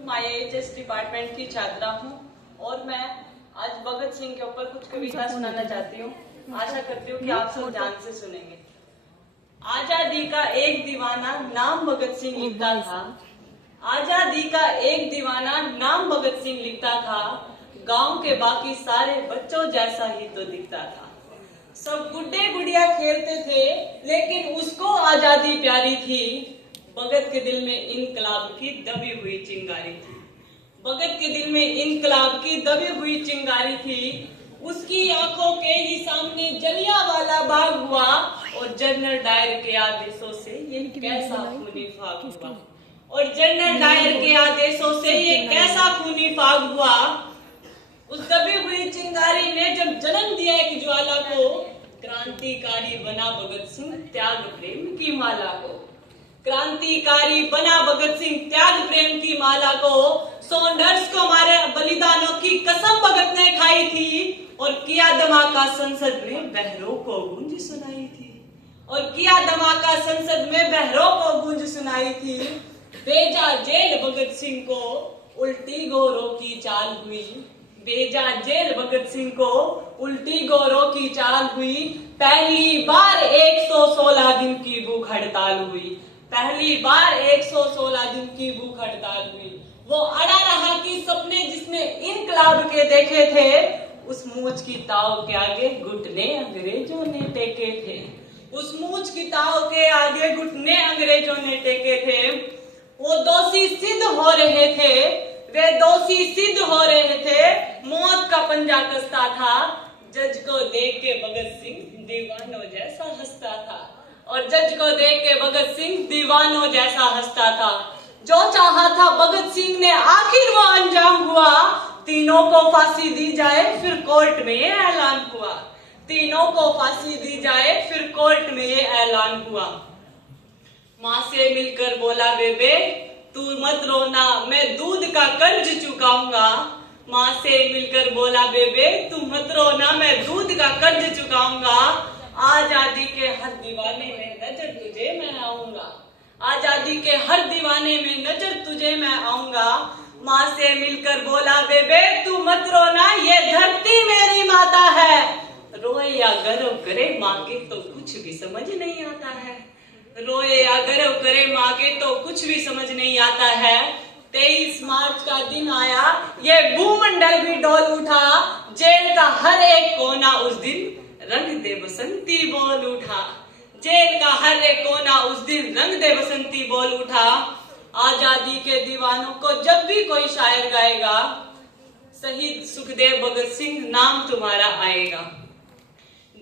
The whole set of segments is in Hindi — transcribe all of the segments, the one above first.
IAHS डिपार्टमेंट की छात्रा हूँ और मैं आज भगत सिंह के ऊपर कुछ कविता सुनाना चाहती हूँ। आशा करती हूँ कि आप सब ध्यान से सुनेंगे। आजादी का एक दीवाना नाम भगत सिंह लिखता था। आजादी का एक दीवाना नाम भगत सिंह लिखता था। गांव के बाकी सारे बच्चों जैसा ही तो दिखता था। सब गुड्डे गुड़िया खेलते थे लेकिन उसको आजादी प्यारी थी। भगत के दिल में इनकलाब की दबी हुई चिंगारी थी। भगत के दिल में इनकलाब की दबी हुई चिंगारी थी। उसकी आंखों के ही सामने जलियांवाला बाग हुआ और जनरल डायर के आदेशों से ये कैसा खूनी फाग हुआ। और जनरल डायर के आदेशों से ये कैसा खूनी फाग हुआ। उस दबी हुई चिंगारी ने जब जन्म दिया एक ज्वाला को, क्रांतिकारी बना भगत सिंह त्याग प्रेम की माला को। क्रांतिकारी बना भगत सिंह त्याग प्रेम की माला को। सॉन्डर्स को मारे बलिदानों की कसम भगत ने खाई थी और किया धमाका संसद में बहरों को गूंज सुनाई थी। और किया धमाका संसद में बहरों को गूंज सुनाई थी। भेजा जेल भगत सिंह को उल्टी गोरों की चाल हुई। भेजा जेल भगत सिंह को उल्टी गोरों की चाल हुई। पहली बार 116 दिन की भूख हड़ताल हुई। पहली बार 116 दिन की भूख हड़ताल हुई। वो अड़ा रहा कि सपने जिसने इनकलाब के देखे थे, उस मूंछ की ताव के आगे घुटने अंग्रेजों ने टेके थे। उस मूंछ की ताव के आगे घुटने अंग्रेजों ने टेके थे। वो दोषी सिद्ध हो रहे थे। वे दोषी सिद्ध हो रहे थे। मौत का पंजा कसता था। जज को देख के भगत सिंह दीवानों जैसा हंसता था। और जज को देख के भगत सिंह दीवानों जैसा हंसता था। जो चाहा था भगत सिंह ने आखिर वो अंजाम हुआ। तीनों को फांसी दी जाए फिर कोर्ट में ये ऐलान हुआ। तीनों को फांसी दी जाए फिर कोर्ट में ये ऐलान हुआ। माँ से मिलकर बोला बेबे तू मत रोना, मैं दूध का कर्ज चुकाऊंगा। माँ से मिलकर बोला बेबे तू मत रोना, मैं दूध का कर्ज चुकाऊंगा। आजादी के हर दीवाने में नजर तुझे मैं आऊंगा। आजादी के हर दीवाने में नजर तुझे मैं आऊंगा। माँ से मिलकर बोला बेबे तू मत रोना, ये धरती मेरी माता है। रोए या गर्व करे माँ के तो कुछ भी समझ नहीं आता है। रोए या गर्व करे माँ के तो कुछ भी समझ नहीं आता है। 23 मार्च का दिन आया, ये भूमंडल भी डोल उठा। जेल का हर एक कोना उस दिन रंग दे बसंती बोल उठा। जेल का हर एक कोना उस दिन रंग दे बसंती बोल उठा। आजादी के दीवानों को जब भी कोई शायर गाएगा, शहीद सुखदेव भगत सिंह नाम तुम्हारा आएगा।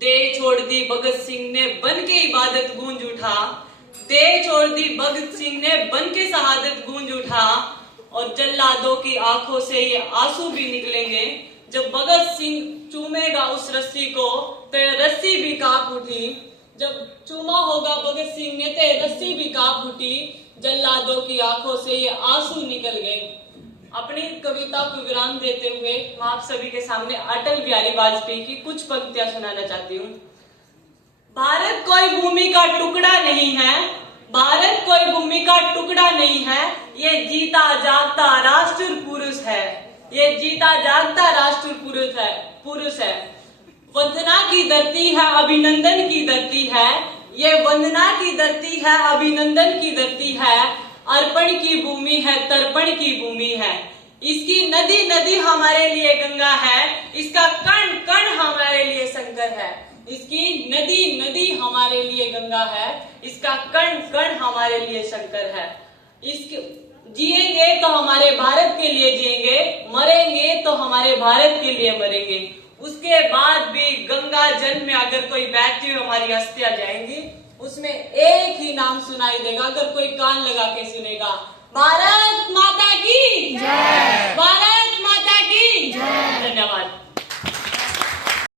दे छोड़ दी भगत सिंह ने बन के इबादत गूंज उठा। दे छोड़ दी भगत सिंह ने बन के शहादत गूंज उठा। और जल्लादों की आंखों से ये आंसू भी निकलेंगे। जब भगत सिंह चूमेगा उस रस्सी को तो रस्सी भी कांप उठी। जब चूमा होगा भगत सिंह ने तो रस्सी भी कांप उठी। जल्लादों की आंखों से ये आंसू निकल गए। अपनी कविता को विराम देते हुए मैं आप सभी के सामने अटल बिहारी वाजपेयी की कुछ पंक्तियां सुनाना चाहती हूँ। भारत कोई भूमि का टुकड़ा नहीं है। भारत कोई भूमि का टुकड़ा नहीं है। ये जीता जागता राष्ट्र पुरुष है। ये जीता जागता राष्ट्र पुरुष है। वंदना की धरती है, अभिनंदन की धरती है। ये वंदना की धरती है, अभिनंदन की धरती है। अर्पण की भूमि है, तर्पण की भूमि है। इसकी नदी नदी हमारे लिए गंगा है। इसका कण कण हमारे लिए शंकर है। इसकी नदी नदी हमारे लिए गंगा है। इसका कण कण हमारे लिए शंकर है। इसके जिएंगे तो हमारे भारत के लिए जिएंगे, मरेंगे तो हमारे भारत के लिए मरेंगे। उसके बाद भी गंगा जल में अगर कोई बहती हुई हमारी अस्थियां जाएंगी, उसमें एक ही नाम सुनाई देगा अगर कोई कान लगा के सुनेगा। भारत माता की जय। भारत माता की जय। धन्यवाद।